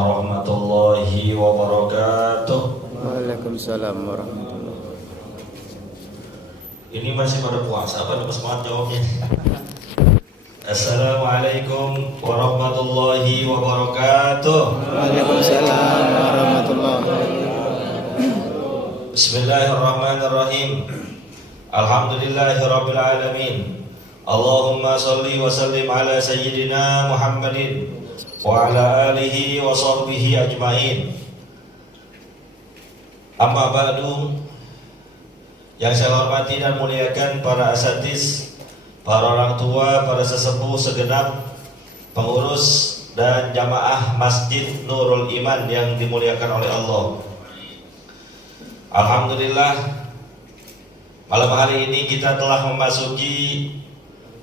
warahmatullahi wabarakatuh. Waalaikumsalam warahmatullahi wabarakatuh. Ini masih pada puasa apa? Lepas banget jawabnya. Assalamualaikum warahmatullahi wabarakatuh. Waalaikumsalam warahmatullahi wabarakatuh. Bismillahirrahmanirrahim. Alhamdulillahirabbil alamin. Allahumma shalli wa sallim ala sayyidina Muhammadin wa ala alihi wa sahbihi ajmain. Amma ba'du. Yang saya hormati dan muliakan para asatiz, para orang tua, para sesepuh segenap, pengurus dan jamaah Masjid Nurul Iman yang dimuliakan oleh Allah. Alhamdulillah, malam hari ini kita telah memasuki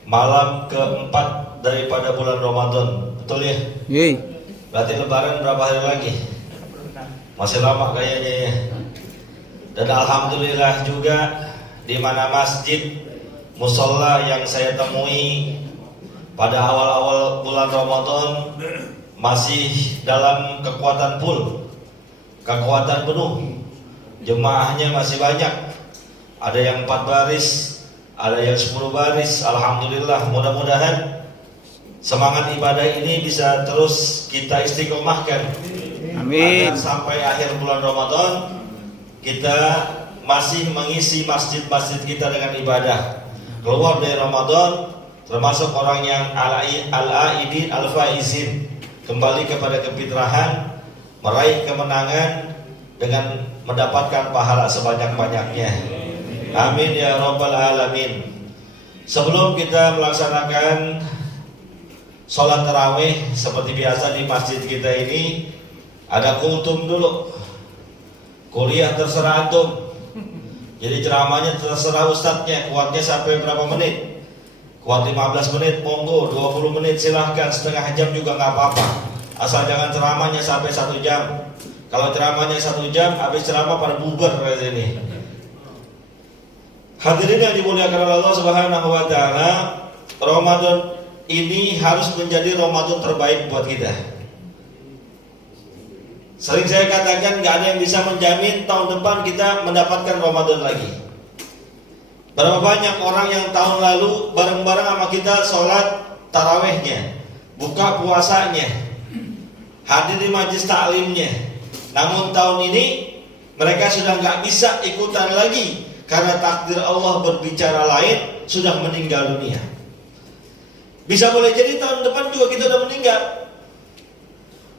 malam keempat daripada bulan Ramadan. Betul ya? Yeay. Berarti lebaran berapa hari lagi? Masih lama kayaknya ya. Dan alhamdulillah juga di mana masjid musola yang saya temui pada awal-awal bulan Ramadan masih dalam kekuatan full, kekuatan penuh. Jemaahnya masih banyak. Ada yang 4 baris, ada yang 10 baris. Alhamdulillah, mudah-mudahan semangat ibadah ini bisa terus kita istiqomahkan. Amin. Agar sampai akhir bulan Ramadan kita masih mengisi masjid-masjid kita dengan ibadah. Keluar dari Ramadan termasuk orang yang al-aidin al-faizin, kembali kepada kefitrahan, meraih kemenangan dengan mendapatkan pahala sebanyak-banyaknya. Amin ya rabbal alamin. Sebelum kita melaksanakan sholat tarawih seperti biasa di masjid kita ini, ada kultum dulu. Kuliah terserah antum. Jadi ceramahnya terserah ustadznya, kuatnya sampai berapa menit. Kuat 15 menit monggo, 20 menit silahkan, setengah jam juga nggak apa-apa. Asal jangan ceramahnya sampai 1 jam. Kalau ceramahnya 1 jam, habis ceramah pada bubar kayak ini. Hadirin yang dimuliakan oleh Allah Subhanahu wa taala, Ramadan ini harus menjadi Ramadan terbaik buat kita. Sering saya katakan gak ada yang bisa menjamin tahun depan kita mendapatkan Ramadan lagi. Berapa banyak orang yang tahun lalu bareng-bareng sama kita sholat tarawehnya, buka puasanya, hadir di majlis taklimnya. Namun tahun ini mereka sudah gak bisa ikutan lagi karena takdir Allah berbicara lain, sudah meninggal dunia. Bisa boleh jadi tahun depan juga kita udah meninggal,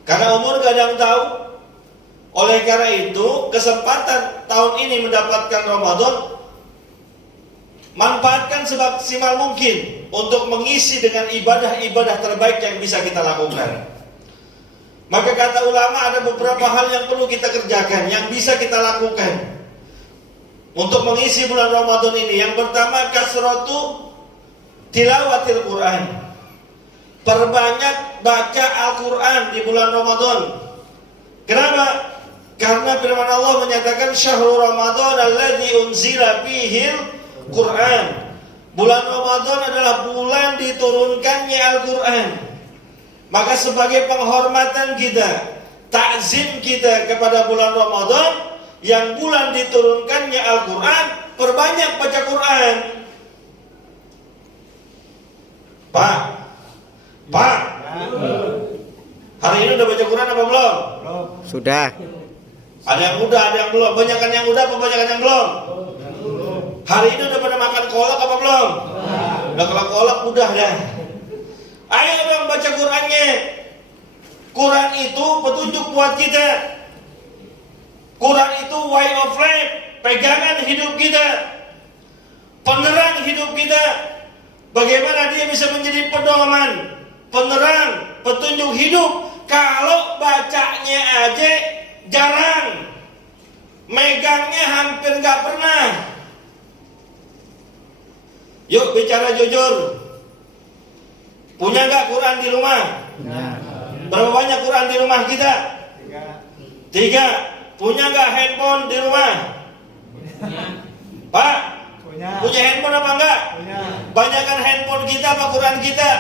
karena umur gak ada yang tahu. Oleh karena itu, kesempatan tahun ini mendapatkan Ramadan, manfaatkan semaksimal mungkin untuk mengisi dengan ibadah-ibadah terbaik yang bisa kita lakukan. Maka kata ulama, ada beberapa hal yang perlu kita kerjakan, yang bisa kita lakukan untuk mengisi bulan Ramadan ini. Yang pertama, kasratu tilawatil Quran. Perbanyak baca Al-Quran di bulan Ramadan. Kenapa? Karena firman Allah menyatakan syahrul Ramadan alladzi unzila fihil Quran. Bulan Ramadan adalah bulan diturunkannya Al-Quran. Maka sebagai penghormatan kita, takzim kita kepada bulan Ramadan yang bulan diturunkannya Al-Quran, perbanyak baca Quran. Pak, hari ini udah baca Quran apa belum? Sudah. Ada yang udah, ada yang belum. Banyakan yang udah apa banyakan yang belum? Hari ini udah pada makan kolak apa belum? Udah kalau kolak udah dah. Ayo dong baca Qurannya. Quran itu petunjuk buat kita. Quran itu way of life, pegangan hidup kita, penerang hidup kita. Bagaimana dia bisa menjadi pedoman, penerang, petunjuk hidup kalau bacanya aja jarang, megangnya hampir nggak pernah. Yuk bicara jujur, punya nggak Quran di rumah? Berapa banyak Quran di rumah kita? 3. Punya nggak handphone di rumah? Pak, punya handphone apa enggak? Banyakan handphone kita apa Quran kita?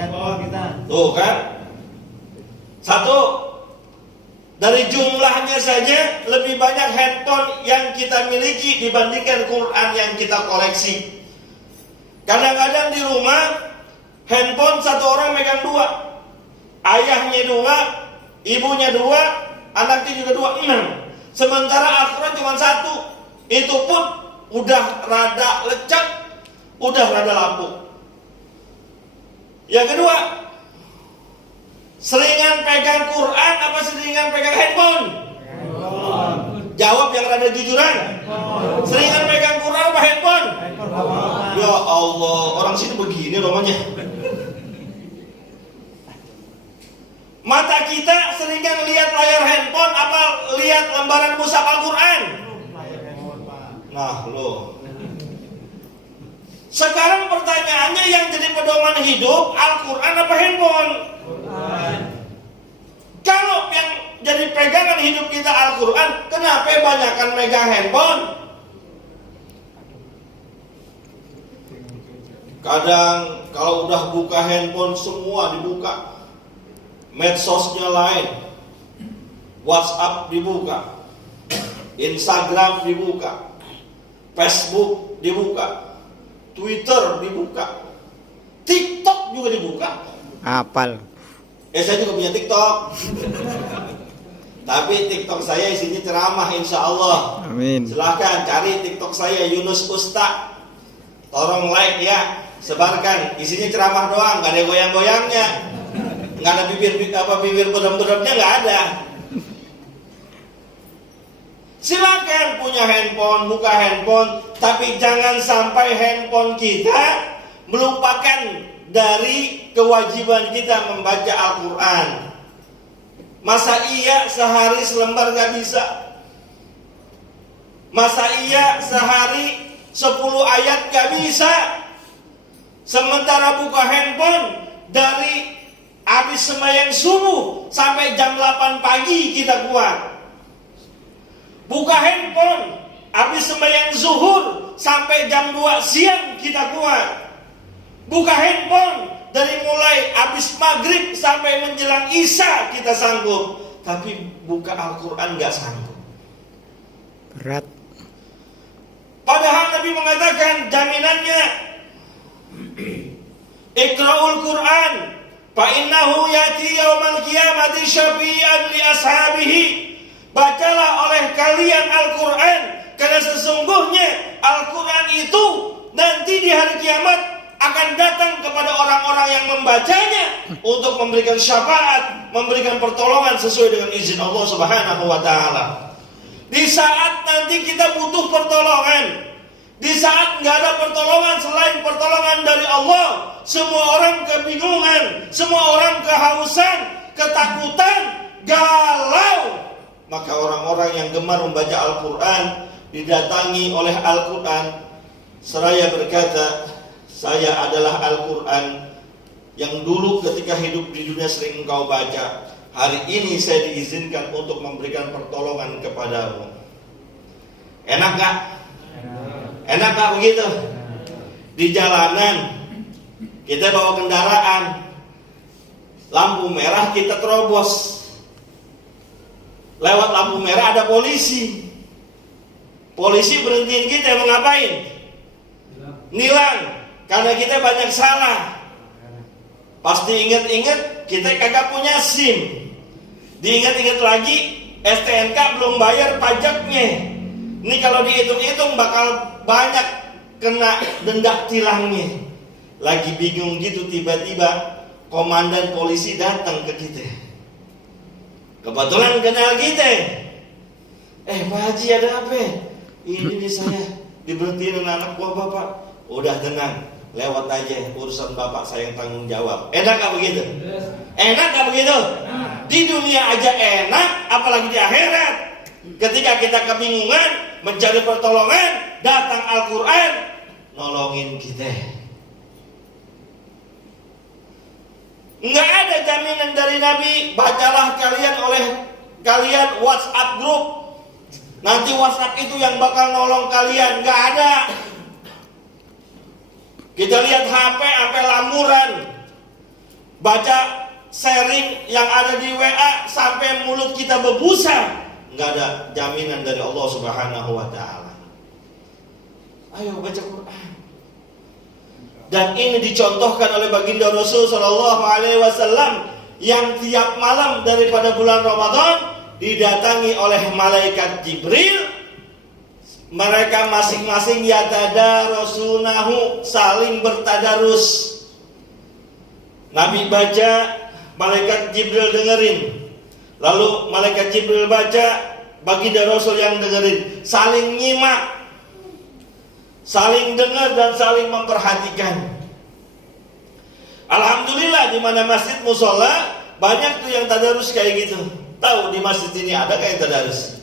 Handphone kita. Tuh kan? 1. Dari jumlahnya saja lebih banyak handphone yang kita miliki dibandingkan Quran yang kita koleksi. Kadang-kadang di rumah handphone satu orang megang 2, ayahnya 2, ibunya 2, anaknya juga 2, 6. Sementara Al-Quran cuma 1. Itu pun udah rada lecek, udah rada lapuk. Yang kedua, seringan pegang Quran apa seringan pegang handphone? Jawab yang rada jujuran. Seringan pegang Quran apa handphone? Ya Allah, orang sini begini romanya. Mata kita seringan lihat layar handphone apa lihat lembaran mushaf Al-Quran? Nah loh. Sekarang pertanyaannya yang jadi pedoman hidup Al-Quran apa handphone? Kalau yang jadi pegangan hidup kita Al-Quran, kenapa banyakkan megang handphone? Kadang kalau udah buka handphone semua dibuka, medsosnya lain, WhatsApp dibuka, Instagram dibuka, Facebook dibuka, Twitter dibuka, TikTok juga dibuka. Apal. Saya juga punya TikTok. Tapi TikTok saya isinya ceramah insya Allah. Amin. Silahkan cari TikTok saya Yunus Usta. Tolong like ya, sebarkan. Isinya ceramah doang, gak ada goyang-goyangnya, gak ada bibir bedam-bedamnya, gak ada. Silakan punya handphone, buka handphone, tapi jangan sampai handphone kita melupakan dari kewajiban kita membaca Al-Quran. Masa iya sehari selembar gak bisa? Masa iya sehari 10 ayat gak bisa? Sementara buka handphone dari habis sembahyang subuh sampai jam 8 pagi kita kuat. Buka handphone habis sembahyang zuhur sampai jam 2 siang kita kuat. Buka handphone dari mulai habis maghrib sampai menjelang isya kita sanggup. Tapi buka Al-Quran gak sanggup. Berat. Padahal Nabi mengatakan jaminannya, Iqra'ul Quran fa innahu yati yaumal qiyamati syafi'an li ashabihi. Bacalah oleh kalian Al-Quran, karena sesungguhnya Al-Quran itu nanti di hari kiamat akan datang kepada orang-orang yang membacanya untuk memberikan syafaat, memberikan pertolongan sesuai dengan izin Allah Subhanahu wa taala. Di saat nanti kita butuh pertolongan, di saat nggak ada pertolongan selain pertolongan dari Allah, semua orang kebingungan, semua orang kehausan, ketakutan, galau. Maka orang-orang yang gemar membaca Al-Quran didatangi oleh Al-Quran seraya berkata, saya adalah Al-Quran yang dulu ketika hidup di dunia sering engkau baca. Hari ini saya diizinkan untuk memberikan pertolongan kepadamu. Enak gak? Enak gak begitu? Di jalanan kita bawa kendaraan, lampu merah kita terobos. Lewat lampu merah ada polisi. Polisi berhentiin kita mau ngapain? Nilang. Karena kita banyak salah. Pasti ingat-ingat kita kagak punya SIM. Diingat-ingat lagi STNK belum bayar pajaknya. Ini kalau dihitung-hitung bakal banyak kena denda tilangnya. Lagi bingung gitu tiba-tiba komandan polisi datang ke kita. Kebetulan kenal kita. Pak Haji ada apa? Ini nih saya diberhentiin anak buah bapak. Udah tenang, lewat aja, urusan bapak saya yang tanggung jawab. Enak gak begitu? Enak gak begitu? Di dunia aja enak, apalagi di akhirat. Ketika kita kebingungan mencari pertolongan, datang Al-Quran nolongin kita. Nggak ada jaminan dari Nabi, bacalah kalian oleh kalian WhatsApp group, nanti WhatsApp itu yang bakal nolong kalian. Nggak ada. Kita lihat HP sampai lamuran, baca sharing yang ada di WA sampai mulut kita berbusa, nggak ada jaminan dari Allah Subhanahu wa Ta'ala. Ayo baca Quran. Dan ini dicontohkan oleh baginda Rasul Shallallahu Alaihi Wasallam yang tiap malam daripada bulan Ramadan didatangi oleh malaikat Jibril. Mereka masing-masing yatadarasunahu, saling bertadarus. Nabi baca, malaikat Jibril dengerin. Lalu malaikat Jibril baca, baginda Rasul yang dengerin. Saling nyimak, saling dengar dan saling memperhatikan. Alhamdulillah di mana masjid musola banyak tuh yang tadarus kayak gitu. Tahu di masjid ini ada kayak yang tadarus?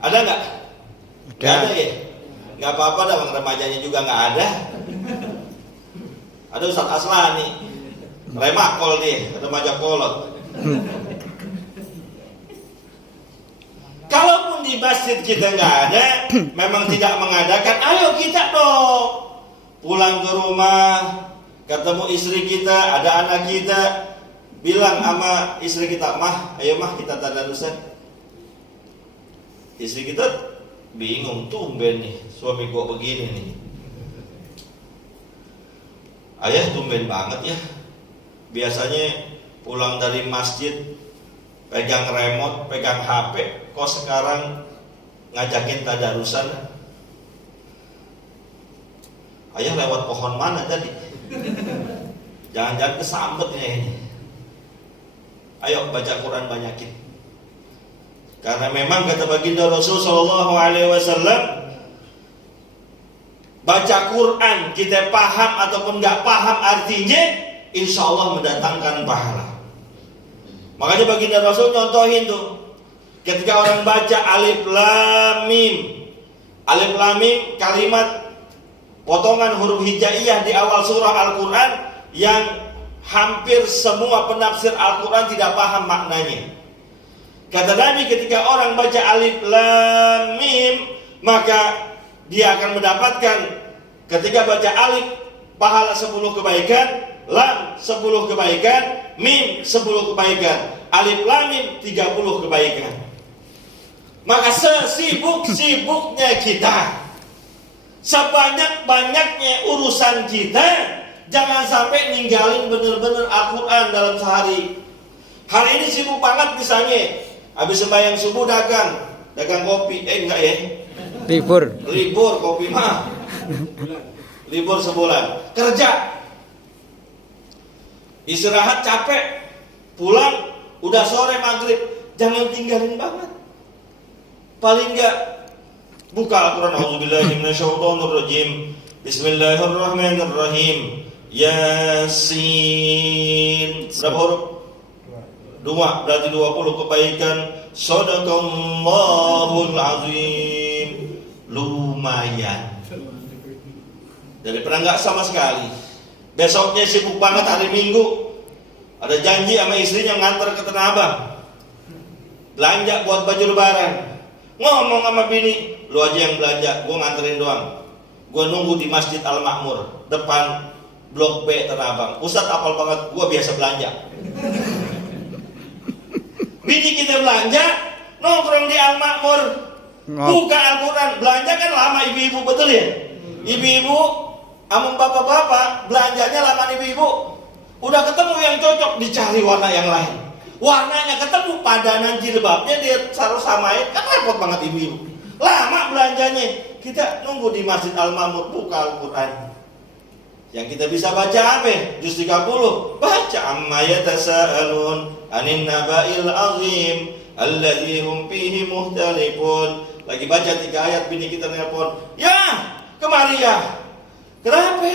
Ada nggak? Nggak ada ya? Nggak apa-apa dah, bang, remajanya juga nggak ada. Ada Ustaz Aslani, remakol dia, remaja kolot. Kalaupun di masjid kita nggak ada, memang tidak mengadakan, ayo kita dong pulang ke rumah, ketemu istri kita, ada anak kita, bilang sama istri kita, mah, ayo mah kita tadarusan. Istri kita bingung, tumben nih suami gua begini nih. Ayah tumben banget ya. Biasanya pulang dari masjid pegang remote, pegang HP, kok sekarang ngajakin tadarusan? Ayah lewat pohon mana tadi? Jangan-jangan kesambetnya ini. Ayo baca Quran banyakin. Karena memang kata baginda Rasul Shallallahu Alaihi Wasallam, baca Quran kita paham ataupun nggak paham artinya, insya Allah mendatangkan pahala. Makanya baginda Rasul nyontohin tuh, ketika orang baca alif lam mim. Alif lam mim kalimat potongan huruf hijaiyah di awal surah Al-Quran yang hampir semua penafsir Al-Quran tidak paham maknanya. Kata Nabi, ketika orang baca alif lam mim, maka dia akan mendapatkan ketika baca alif pahala 10 kebaikan, lam 10 kebaikan, mim 10 kebaikan, alif lam mim 30 kebaikan. Maka sesibuk-sibuknya kita, sebanyak-banyaknya urusan kita, jangan sampai ninggalin bener-bener Al-Quran dalam sehari. Hari ini sibuk banget misalnya, habis sembahyang subuh dagang kopi, enggak ya? Libur kopi mah. Libur sebulan. Kerja, istirahat capek, pulang udah sore maghrib, jangan tinggalin banget. Paling enggak buka Al-Quran. A'udzubillahi minasyaitonirrajim. Bismillahirrahmanirrahim. Yasin. Berapa huruf? 2, berarti 20 kebaikan. Shadaqallahul azim. Lumayan. Daripada enggak sama sekali. Besoknya sibuk banget hari Minggu, ada janji sama istrinya ngantar ke Tanah Abang, belanja buat baju lebaran. Ngomong sama bini, lu aja yang belanja, gua nganterin doang. Gua nunggu di Masjid Al-Makmur depan Blok B Tanah Abang. Ustadz apal banget, gua biasa belanja. Bini kita belanja, nongkrong di Al-Makmur, buka Al-Quran. Belanja kan lama ibu-ibu, betul ya? Ibu-ibu sama bapak-bapak belanjanya lama ibu-ibu. Udah ketemu yang cocok, dicari warna yang lain. Warnanya ketemu, padanan jilbabnya dia taruh samain, kan repot banget ibu-ibu. Lama belanjanya. Kita nunggu di Masjid Al-Makmur, buka Al-Quran. Yang kita bisa baca apa? Juz 30. Baca amma yatasaalun anin naba'il azim alladzi hum fihi muhtalifun. Lagi baca 3 ayat, bini kita nelpon, "Ya, kemari ya." Kenapa?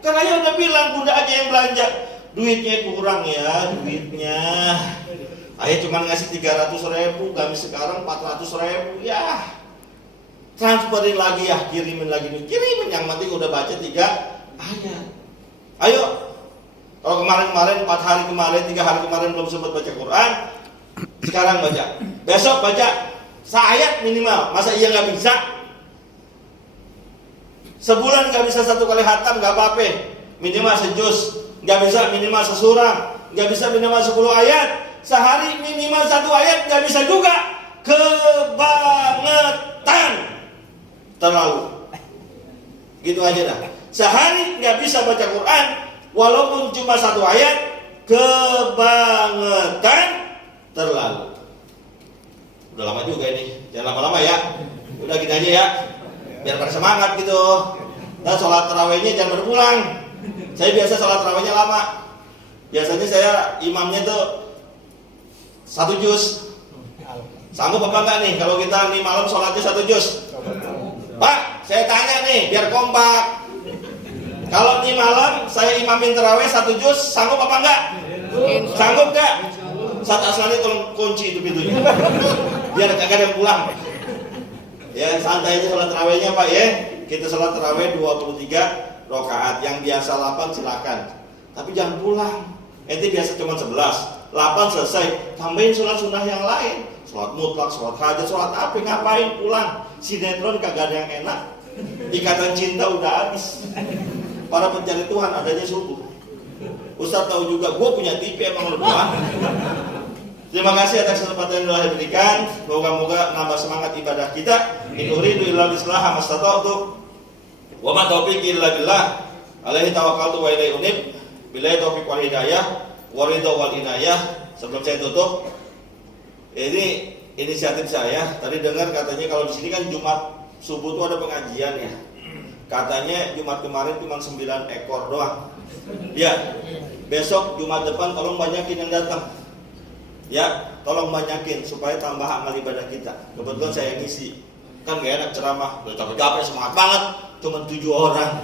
Karena ayah udah bilang bunda aja yang belanja. Duitnya kurang ya, duitnya. Ayah cuma ngasih 300.000, kami sekarang 400.000 ya. Transferin lagi ya, kirimin lagi nih. Kirimin, yang penting udah baca 3 ayat. Ayo. Kalau kemarin-kemarin 4 hari kemarin, 3 hari kemarin belum sempat baca Quran, sekarang baca. Besok baca seayat minimal. Masa iya nggak bisa? Sebulan nggak bisa 1 kali khatam, nggak apa-apa. Minimal sejuz. Nggak bisa minimal sesurah, nggak bisa minimal 10 ayat. Sehari minimal 1 ayat nggak bisa juga. Kebangetan, terlalu. Gitu aja dah. Sehari nggak bisa baca Quran, walaupun cuma 1 ayat, kebangetan, terlalu. Udah lama juga ini, jangan lama-lama ya. Udah gini aja ya, biar pada semangat gitu. Dan sholat tarawihnya jangan berulang. Saya biasa sholat tarawihnya lama. Biasanya saya imamnya tuh 1 juz. Sanggup apa enggak nih kalau kita nih malam sholatnya 1 juz? Pak, saya tanya nih biar kompak. Kalau nih malam saya imamin tarawih 1 juz, sanggup apa enggak? Sanggup enggak? Saat Aslani tolong kunci itu pintunya. Biar kagak ada yang pulang. Ya santai aja sholat tarawihnya Pak ya. Kita sholat tarawih 23 rakaat. Yang biasa 8 silakan. Tapi jangan pulang. Ente biasa cuma 11. 8 selesai. Tambahin sholat sunnah yang lain. Sholat mutlak, sholat hajat, sholat apa? Ngapain pulang? Sinetron kagak ada yang enak. Ikatan cinta udah habis. Para pencari Tuhan adanya subuh. Ustaz tahu juga, gue punya TV emang lu doang. Terima kasih atas kesempatan yang telah diberikan. Moga-moga nambah semangat ibadah kita. In uridu illa bislaha mastata'tu. Wa ma taufiqi illa billah. Alaihi tawakkaltu wa ilaihi unib. Billahi taufiq wal hidayah, wa ridha wal inayah. Sebelum saya tutup, ini inisiatif saya. Tadi dengar katanya kalau di sini kan Jumat subuh tuh ada pengajian ya. Katanya Jumat kemarin cuma 9 ekor doang. Ya, besok Jumat depan tolong banyakin yang datang. Ya, tolong banyakin supaya tambah amal ibadah kita. Kebetulan saya ngisi. Kan gak enak ceramah, udah capek-capek semangat banget. Cuma 7 orang.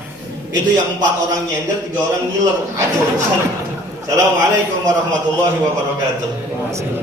Itu yang 4 orang nyender, 3 orang ngiler. Aduh. Assalamualaikum warahmatullahi wabarakatuh.